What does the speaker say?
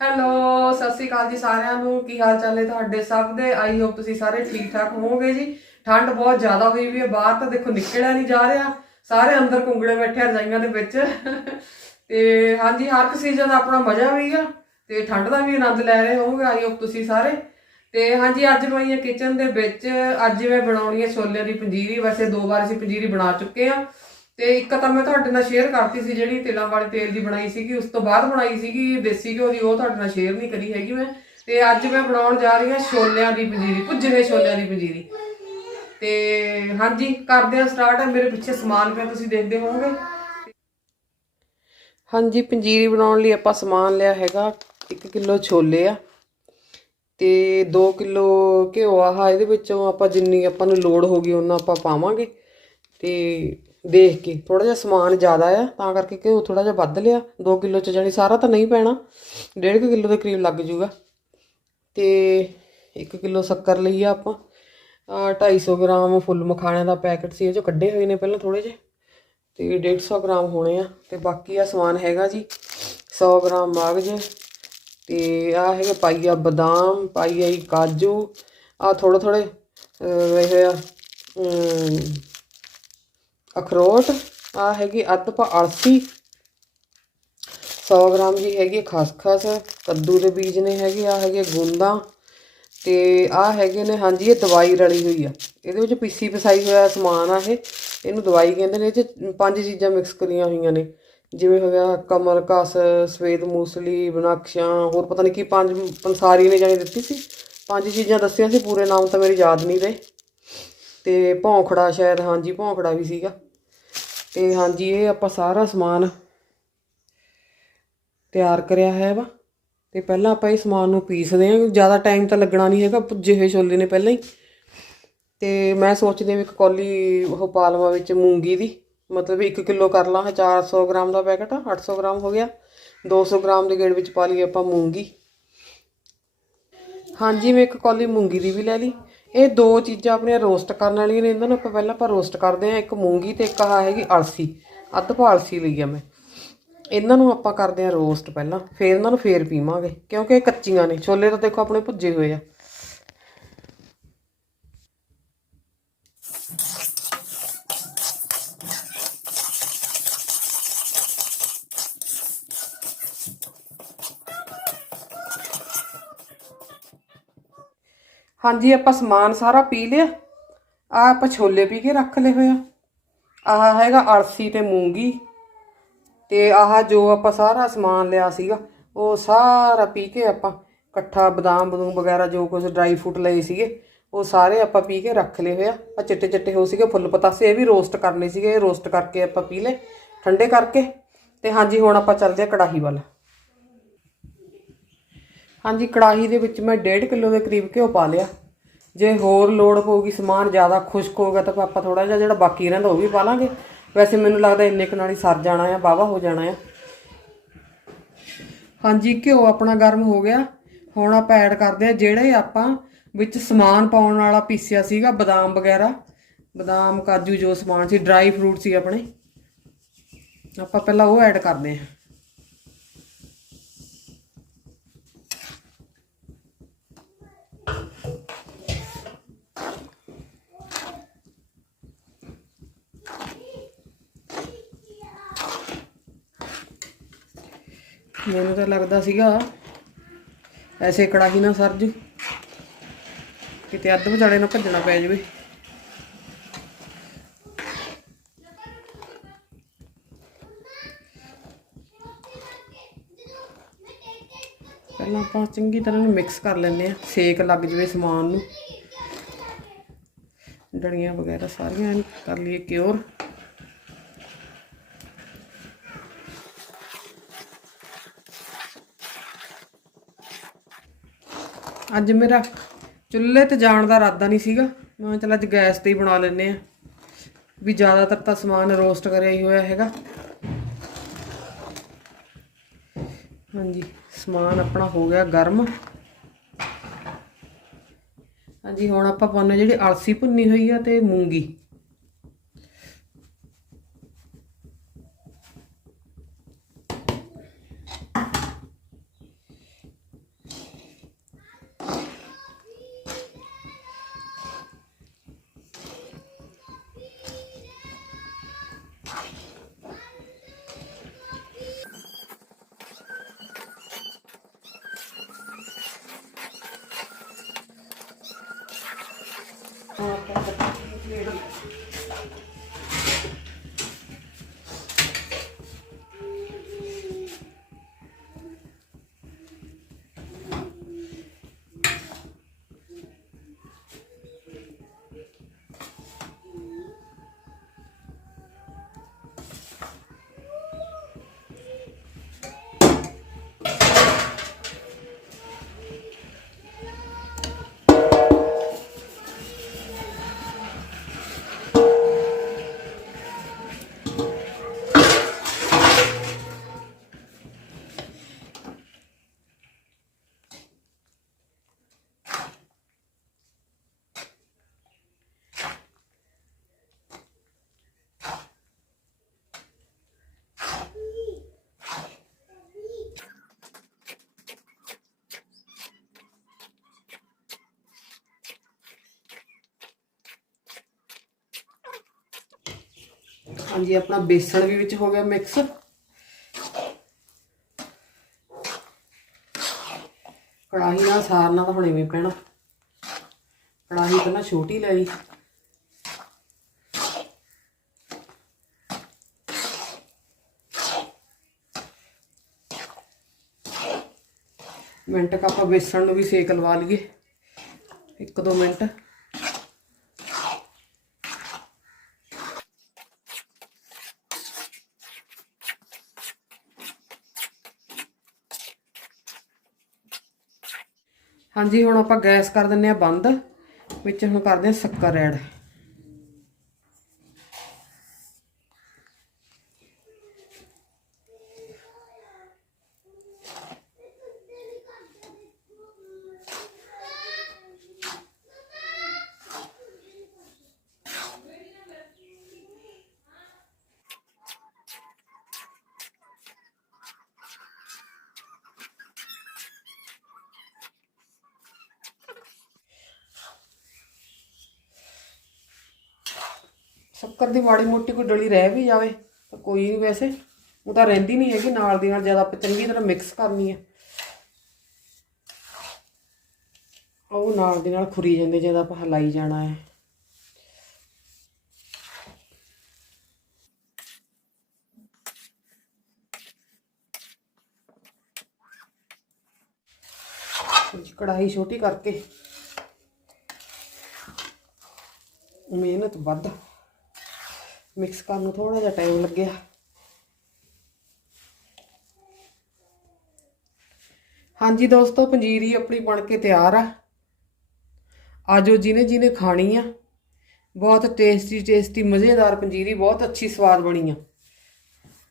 Hello, ਸਤਿ ਸ਼੍ਰੀ ਅਕਾਲ ਜੀ ਸਾਰਿਆਂ ਨੂੰ। ਕੀ ਹਾਲ ਚਾਲ ਹੈ ਤੁਹਾਡੇ ਸਭ ਦੇ? ਆਈ ਹੋਪ ਤੁਸੀਂ ਸਾਰੇ ਠੀਕ ਠਾਕ ਹੋਵੋਗੇ ਜੀ। ਠੰਡ ਬਹੁਤ ਜ਼ਿਆਦਾ ਹੋਈ ਵੀ ਹੈ, ਬਾਹਰ ਤਾਂ ਦੇਖੋ ਨਿਕਲਿਆ ਨਹੀਂ ਜਾ ਰਿਹਾ। ਸਾਰੇ ਅੰਦਰ ਕੁੰਗੜੇ ਬੈਠੇ ਰਜਾਈਆਂ ਦੇ ਵਿੱਚ। ਤੇ ਹਾਂਜੀ, ਹਰ ਇੱਕ ਸੀਜ਼ਨ ਦਾ ਆਪਣਾ ਮਜ਼ਾ ਵੀ ਆ ਤੇ ਠੰਡ ਦਾ ਵੀ ਆਨੰਦ ਲੈ ਰਹੇ ਹੋਵੋਗੇ, ਆਈ ਹੋਪ ਤੁਸੀਂ ਸਾਰੇ। ਤੇ ਹਾਂਜੀ, ਅੱਜ ਮੈਂ ਆਈ ਕਿਚਨ ਦੇ ਵਿੱਚ, ਅੱਜ ਮੈਂ ਬਣਾਉਣੀ ਹੈ ਛੋਲਿਆਂ ਦੀ ਪੰਜੀਰੀ। ਵੈਸੇ ਦੋ ਵਾਰ ਅਸੀਂ ਪੰਜੀਰੀ ਬਣਾ ਚੁੱਕੇ ਆ ਤੇ ਇੱਕ ਤਾਂ ਮੈਂ ਤੁਹਾਡੇ ਨਾਲ ਸ਼ੇਅਰ ਕਰਤੀ ਸੀ ਜਿਹੜੀ ਤੇਲਾਂ ਵਾਲੇ ਤੇਲ ਦੀ ਬਣਾਈ ਸੀਗੀ, ਉਸ ਤੋਂ ਬਾਅਦ ਬਣਾਈ ਸੀਗੀ ਦੇਸੀ ਘਿਓ ਦੀ, ਉਹ ਤੁਹਾਡੇ ਨਾਲ ਸ਼ੇਅਰ ਨਹੀਂ ਕਰੀ ਹੈਗੀ ਮੈਂ। ਤੇ ਅੱਜ ਮੈਂ ਬਣਾਉਣ ਜਾ ਰਹੀ ਹਾਂ ਛੋਲਿਆਂ ਦੀ ਪੰਜੀਰੀ, ਭੁੱਜੇ ਛੋਲਿਆਂ ਦੀ ਪੰਜੀਰੀ। ਤੇ ਹਾਂਜੀ, ਕਰਦੇ ਹਾਂ ਸਟਾਰਟ ਮੇਰੇ ਪਿੱਛੇ ਸਮਾਨ ਪਿਆ, ਤੁਸੀਂ ਦੇਖਦੇ ਹੋਵੋਗੇ। ਹਾਂਜੀ, ਪੰਜੀਰੀ ਬਣਾਉਣ ਲਈ ਆਪਾਂ ਸਮਾਨ ਲਿਆ ਹੈਗਾ 1 ਕਿਲੋ ਛੋਲੇ ਆ। ਤੇ 2 ਕਿਲੋ ਘਿਓ ਆ, ਇਹਦੇ ਵਿੱਚੋਂ ਆਪਾਂ ਜਿੰਨੀ ਆਪਾਂ ਨੂੰ ਲੋੜ ਹੋਗੀ ਉਹਨਾਂ ਆਪਾਂ ਪਾਵਾਂਗੇ। ਤੇ ਦੇਖ ਕੇ। ਥੋੜਾ ਜਿਹਾ ਸਮਾਨ ਜ਼ਿਆਦਾ ਆ, ਤਾਂ ਕਰਕੇ ਘਿਓ ਥੋੜਾ ਜਿਹਾ ਵੱਧ ਲਿਆ। 2 ਕਿਲੋ ਚ ਜਾਨੀ ਸਾਰਾ ਤਾਂ ਨਹੀਂ ਪੈਣਾ। 1.5 ਕਿਲੋ ਦੇ ਕਰੀਬ ਲੱਗ ਜੂਗਾ। ਤੇ 1 ਕਿਲੋ ਸ਼ੱਕਰ ਲਈ ਆ ਆਪਾਂ। ਆ 250 ਗ੍ਰਾਮ ਫੁੱਲ ਮਖਾਣਿਆਂ ਦਾ ਪੈਕਟ ਸੀ, ਇਹ ਜੋ ਕੱਢੇ ਹੋਏ ਨੇ ਪਹਿਲਾਂ ਥੋੜੇ ਜਿਹੇ। ਤੇ 150 ਗ੍ਰਾਮ ਹੋਣੇ ਆ। ਤੇ ਬਾਕੀ ਆ ਸਮਾਨ ਹੈਗਾ ਜੀ 100 ਗ੍ਰਾਮ ਮਗਜ। ਤੇ ਆ ਹੈਗੇ ਪਾਈਆ ਬਦਾਮ ਪਾਈਆ ਹੀ ਕਾਜੂ। ਆ ਥੋੜੇ ਥੋੜੇ ਰਹੇ ਆ ਅਖਰੋਟ ਆ ਹੈਗੀ ਅੱਧ ਪਾ ਅਲਸੀ 100 ਗ੍ਰਾਮ ਜੀ ਹੈਗੀ ਖਸਖਸ, ਕੱਦੂ ਦੇ ਬੀਜ ਨੇ ਹੈਗੇ ਆ ਹੈਗੇ ਗੁੰਦਾਂ ਤੇ ਆ ਹੈਗੇ ਨੇ, ਹਾਂਜੀ, ਇਹ ਦਵਾਈ ਰਲੀ ਹੋਈ ਆ। ਇਹਦੇ ਵਿੱਚ ਪੀਸੀ ਪਸਾਈ ਹੋਇਆ ਸਮਾਨ ਆ ਇਹ। ਇਹਨੂੰ ਦਵਾਈ ਕਹਿੰਦੇ ਨੇ, ਇਹ ਚ ਪੰਜ ਚੀਜ਼ਾਂ ਮਿਕਸ ਕਰੀਆਂ ਹੋਈਆਂ ਨੇ। ਜਿਵੇਂ ਹੋ ਗਿਆ ਕਮਲ, ਕਸ ਸਵੇਦ ਮੂਸਲੀ, ਬਨਾਕਸ਼ਾਂ, ਹੋਰ ਪਤਾ ਨਹੀਂ ਕੀ ਪੰਜ ਪੰਸਾਰੀ ਨੇ ਜਾਣੀ ਦਿੱਤੀ ਸੀ। ਪੰਜ ਚੀਜ਼ਾਂ ਦੱਸੀਆਂ ਸੀ, ਪੂਰੇ ਨਾਮ ਤਾਂ ਮੇਰੇ ਯਾਦ ਨਹੀਂ ਰਹੇ। ਤੇ ਭੌਂਖੜਾ ਸ਼ਾਇਦ, ਹਾਂਜੀ, ਭੌਂਖੜਾ ਵੀ ਸੀਗਾ। ਤੇ ਹਾਂਜੀ, ਇਹ ਆਪਾਂ ਸਾਰਾ ਸਮਾਨ ਤਿਆਰ ਕਰਿਆ ਹੈ ਵਾ। ਤੇ ਪਹਿਲਾਂ ਆਪਾਂ ਇਹ ਸਮਾਨ ਨੂੰ ਪੀਸਦੇ ਹਾਂ। ਜ਼ਿਆਦਾ ਟਾਈਮ ਤਾਂ ਲੱਗਣਾ ਨਹੀਂ ਹੈਗਾ ਭੁੱਜੇ ਹੋਏ ਛੋਲੇ ਨੇ ਪਹਿਲਾਂ ਹੀ। ਤੇ ਮੈਂ ਸੋਚਦੀ ਹਾਂ ਇੱਕ ਕੌਲੀ ਉਹ ਪਾ ਲਵਾਂ ਵਿੱਚ ਮੂੰਗੀ ਦੀ। ਮਤਲਬ 1 ਕਿਲੋ ਕਰ ਲਾਂ 400 ਗ੍ਰਾਮ ਦਾ ਪੈਕਟ ਆ 800 ਗ੍ਰਾਮ ਹੋ ਗਿਆ। 200 ਗ੍ਰਾਮ ਦੇ ਗੇੜ ਵਿੱਚ ਪਾ ਲਈ ਆਪਾਂ ਮੂੰਗੀ। ਹਾਂਜੀ, ਮੈਂ ਇੱਕ ਕੌਲੀ ਮੂੰਗੀ ਦੀ ਵੀ ਲੈ ਲਈ। ਇਹ ਦੋ ਚੀਜ਼ਾਂ ਆਪਣੀਆਂ ਰੋਸਟ ਕਰਨ ਵਾਲੀਆਂ ਨੇ। ਇਹਨਾਂ ਨੂੰ ਆਪਾਂ ਪਹਿਲਾਂ ਆਪਾਂ ਰੋਸਟ ਕਰਦੇ ਹਾਂ। ਇੱਕ ਮੂੰਗੀ ਤੇ ਇੱਕ ਆ ਹੈਗੀ ਅਲਸੀ। ਅੱਧ ਪਾ ਅਲਸੀ ਲਈ ਆ ਮੈਂ। ਇਹਨਾਂ ਨੂੰ ਆਪਾਂ ਕਰਦੇ ਹਾਂ ਰੋਸਟ ਪਹਿਲਾਂ। ਫਿਰ ਇਹਨਾਂ ਨੂੰ ਫੇਰ ਪੀਵਾਂਗੇ। ਕਿਉਂਕਿ ਇਹ ਕੱਚੀਆਂ ਨੇ। ਛੋਲੇ ਤਾਂ ਦੇਖੋ ਆਪਣੇ ਭੁੱਜੇ ਹੋਏ ਆ। ਹਾਂਜੀ, ਆਪਾਂ ਸਮਾਨ ਸਾਰਾ ਪੀ ਲਿਆ। ਆ ਆਪਾਂ ਛੋਲੇ ਪੀ ਕੇ ਰੱਖ ਲਏ ਹੋਏ ਆਹ ਹੈਗਾ ਅਲਸੀ ਤੇ ਮੂੰਗੀ। ਤੇ ਆਹ ਜੋ ਆਪਾਂ ਸਾਰਾ ਸਮਾਨ ਲਿਆ ਸੀਗਾ, ਉਹ ਸਾਰਾ ਪੀ ਕੇ ਆਪਾਂ ਇਕੱਠਾ ਬਦਾਮ ਬਦੂਮ ਵਗੈਰਾ ਜੋ ਕੁਝ ਡਰਾਈ ਫਰੂਟ ਲਏ ਸੀਗੇ, ਉਹ ਸਾਰੇ ਆਪਾਂ ਪੀ ਕੇ ਰੱਖ ਲਏ ਹੋਇਆ ਆ। ਚਿੱਟੇ ਚਿੱਟੇ ਹੋ ਸੀਗੇ, ਫੁੱਲ ਪਤਾਸੇ, ਇਹ ਵੀ ਰੋਸਟ ਕਰਨੇ ਸੀਗੇ, ਇਹ ਰੋਸਟ ਕਰਕੇ ਆਪਾਂ ਪੀ ਲਏ ਠੰਡੇ ਕਰਕੇ। ਤੇ ਹਾਂਜੀ, ਹੁਣ ਆਪਾਂ ਚੱਲਦੇ ਆ ਕੜਾਹੀ ਵੱਲ। ਹਾਂਜੀ, ਕੜਾਹੀ ਦੇ ਵਿੱਚ ਮੈਂ 1.5 ਕਿਲੋ ਦੇ ਕਰੀਬ ਘਿਓ ਪਾ ਲਿਆ। ਜੇ ਹੋਰ ਲੋੜ ਪਊਗੀ, ਸਮਾਨ ਜ਼ਿਆਦਾ ਖੁਸ਼ਕ ਹੋਗਾ ਤਾਂ ਆਪਾਂ ਥੋੜਾ ਜਿਹਾ ਜਿਹੜਾ ਬਾਕੀ ਰਹਿੰਦਾ ਉਹ ਵੀ ਪਾ ਲਾਂਗੇ। ਵੈਸੇ ਮੈਨੂੰ ਲੱਗਦਾ ਇੰਨੇ ਕੁ ਨਾਲ ਹੀ ਸਰ ਜਾਣਾ ਆ ਵਾਵਾ ਹੋ ਜਾਣਾ ਆ। ਹਾਂਜੀ, ਘਿਓ ਆਪਣਾ ਗਰਮ ਹੋ ਗਿਆ। ਹੁਣ ਆਪਾਂ ਐਡ ਕਰਦੇ ਆ ਜਿਹੜੇ ਆਪਾਂ ਵਿੱਚ ਸਮਾਨ ਪਾਉਣ ਵਾਲਾ ਪੀਸਿਆ ਸੀਗਾ, ਬਦਾਮ ਵਗੈਰਾ। ਬਦਾਮ, ਕਾਜੂ ਜੋ ਸਮਾਨ ਸੀ, ਡਰਾਈ ਫਰੂਟ ਸੀ ਆਪਣੇ। ਆਪਾਂ ਪਹਿਲਾਂ ਉਹ ਐਡ ਕਰਦੇ ਆ। ਮੈਨੂੰ ਤਾਂ ਲੱਗਦਾ ਸੀਗਾ ਐਸੇ ਕੜਾਹੀ ਨਾ ਸਰ ਜੂ। ਕਿਤੇ ਅੱਧ ਵਿਚਾਲੇ ਨਾ ਭੱਜਣਾ ਪੈ ਜਾਵੇ। ਪਹਿਲਾਂ ਆਪਾਂ ਚੰਗੀ ਤਰ੍ਹਾਂ ਨੂੰ ਮਿਕਸ ਕਰ ਲੈਂਦੇ ਆ ਸੇਕ ਲੱਗ ਜਵੇ ਸਮਾਨ ਨੂੰ। ਡੜੀਆਂ ਵਗੈਰਾ ਸਾਰੀਆਂ ਕਰ ਲਈਏ ਕਿਉਰ ਅੱਜ ਮੇਰਾ ਚੁੱਲ੍ਹੇ ਤੇ ਜਾਣ ਦਾ ਇਰਾਦਾ ਨਹੀਂ ਸੀਗਾ। ਮੈਂ ਕਿਹਾ ਚੱਲ ਅੱਜ ਗੈਸ ਤੇ ਹੀ ਬਣਾ ਲੈਨੇ ਆ ਵੀ ਜ਼ਿਆਦਾਤਰ ਤਾਂ ਸਮਾਨ ਰੋਸਟ ਕਰਿਆ ਹੀ ਹੋਇਆ ਹੈਗਾ। ਹਾਂਜੀ, ਸਮਾਨ ਆਪਣਾ ਹੋ ਗਿਆ ਗਰਮ। ਹਾਂਜੀ, ਹੁਣ ਆਪਾਂ ਪਾਉਣੇ ਜਿਹੜੀ ਅਲਸੀ ਭੁੰਨੀ ਹੋਈ ਆ ਤੇ ਮੂੰਗੀ। Okay. ਹਾਂਜੀ, ਆਪਣਾ ਬੇਸਣ ਵੀ ਵਿੱਚ ਹੋ ਗਿਆ ਮਿਕਸ ਕੜਾਹੀ ਨਾਲ ਸਾਰਨਾ ਤਾਂ ਹੁਣੇ ਵੀ ਪੈਣਾ। ਕੜਾਹੀ ਪਹਿਲਾਂ ਛੋਟੀ ਲੈ ਲਈ। ਮਿੰਟ ਕ ਆਪਾਂ ਬੇਸਣ ਨੂੰ ਵੀ ਸੇਕ ਲਵਾ ਲਈਏ। ਇੱਕ ਦੋ ਮਿੰਟ। ਹਾਂਜੀ ਹੁਣ ਆਪਾਂ ਗੈਸ ਕਰ ਦਿੰਨੇ ਆ ਬੰਦ ਵਿੱਚ ਹੁਣ ਕਰਦੇ ਆ ਸ਼ੱਕਰ ਐਡ। ਸ਼ੱਕਰ ਦੀ ਮਾੜੀ ਮੋਟੀ ਕੋਈ ਡਲੀ ਰਹਿ ਵੀ ਜਾਵੇ ਤਾਂ ਕੋਈ ਨਹੀਂ ਵੈਸੇ। ਉਹ ਤਾਂ ਰਹਿੰਦੀ ਨਹੀਂ ਹੈਗੀ, ਨਾਲ ਦੀ ਨਾਲ ਜਦ ਆਪਾਂ ਚੰਗੀ ਤਰ੍ਹਾਂ ਮਿਕਸ ਕਰਨੀ ਹੈ। ਉਹ ਨਾਲ ਦੀ ਨਾਲ ਖੁਰੀ ਜਾਂਦੇ, ਜਦ ਆਪਾਂ ਹਲਾਈ ਜਾਣਾ ਹੈ। ਕੜਾਹੀ ਛੋਟੀ ਕਰਕੇ। ਮਿਹਨਤ ਵੱਧ। ਮਿਕਸ ਕਰਨ ਨੂੰ ਥੋੜਾ ਜਿਹਾ ਟਾਈਮ ਲੱਗਿਆ। ਹਾਂਜੀ ਦੋਸਤੋ, ਪੰਜੀਰੀ ਆਪਣੀ ਬਣ ਕੇ ਤਿਆਰ ਆ। ਆਜੋ ਜਿਹਨੇ ਜਿਹਨੇ ਖਾਣੀ ਆ। ਬਹੁਤ ਟੇਸਟੀ ਟੇਸਟੀ ਮਜ਼ੇਦਾਰ ਪੰਜੀਰੀ ਬਹੁਤ ਅੱਛੀ ਸਵਾਦ ਬਣੀ ਆ।